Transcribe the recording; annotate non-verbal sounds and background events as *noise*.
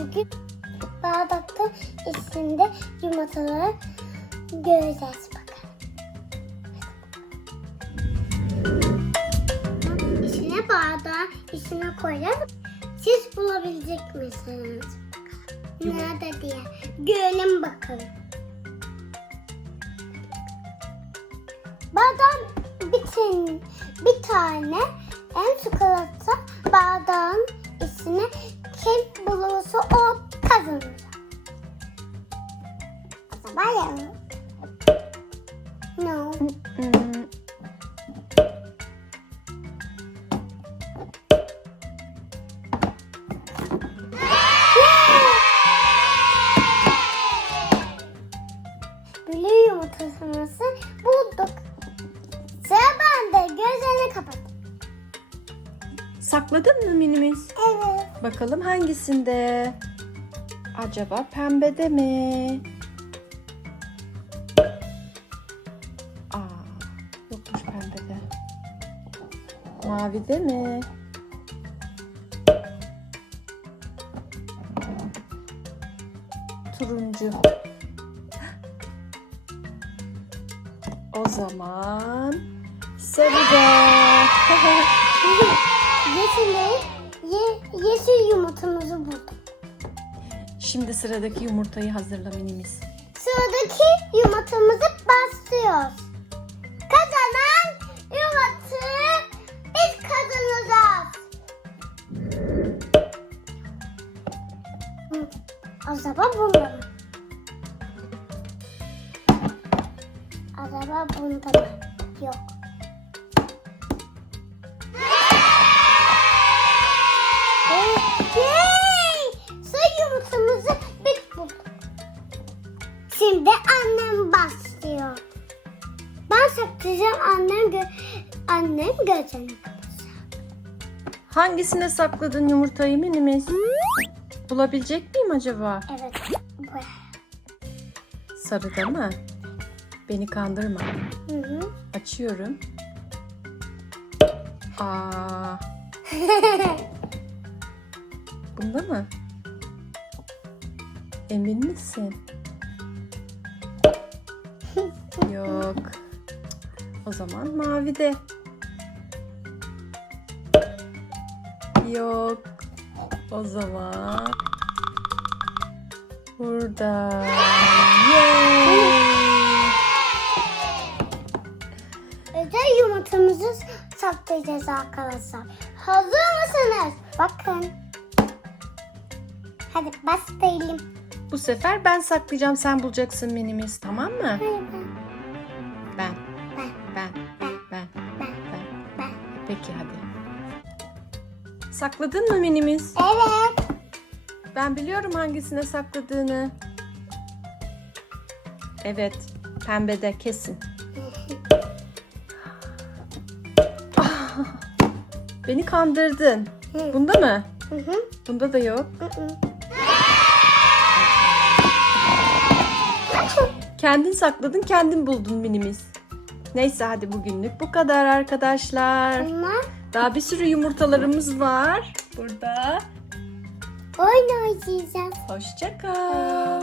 Bugün bardakta içinde yumurtaları göreceğiz bakalım. İçine bardağı içine koyacağız. Siz bulabilecek misiniz? Nerede diye. Görelim bakalım. Bardağın bir, bir tane en çikolata bardağın içine kim bulursa o kazanır. O zaman ya. No. Blue yumurtasını bulduk. Sıra bende. Gözlerini kapat. Sakladın mı minimiz? Evet. Bakalım hangisinde? Acaba pembede mi? Aa, yokmuş pembede. Mavide mi? Turuncu. O zaman sarıda. Yeşili, ye, yeşil yumurtamızı bulduk. Şimdi sıradaki yumurtayı hazırla minimiz. Sıradaki yumurtamızı bastırıyoruz. Kazanan yumurtayı biz kazanacağız. Acaba bunda mı? Acaba bunda mı? Yok. Yay! Sıra yumurtamızı biz bulduk. Şimdi annem başlıyor. Ben saklayacağım annem gö annem gözünü. Hangisine sakladın yumurtayı minimiz? Bulabilecek miyim acaba? Evet. Sarıda mı? Beni kandırma. Hı hı. Açıyorum. Aa, *laughs* bunda mı? Emin misin? Yok. O zaman mavide. Yok. O zaman burada. Özel yumurtamızı saklayacağız arkadaşlar. Hazır mısınız? Bakın. Hadi başlayalım. Bu sefer ben saklayacağım sen bulacaksın minimiz tamam mı? Hayır ben. Ben, Ben. ben, Ben. ben, Ben. ben. Peki hadi. Sakladın mı minimiz? Evet. Ben biliyorum hangisine sakladığını. Evet, pembede kesin. *laughs* Beni kandırdın. Bunda mı? Bunda da yok. Kendin sakladın, kendin buldun minimiz. Neyse hadi bugünlük bu kadar arkadaşlar. Bunlar Daha bir sürü yumurtalarımız var burada. oyun oynayacağız. Hoşça kal.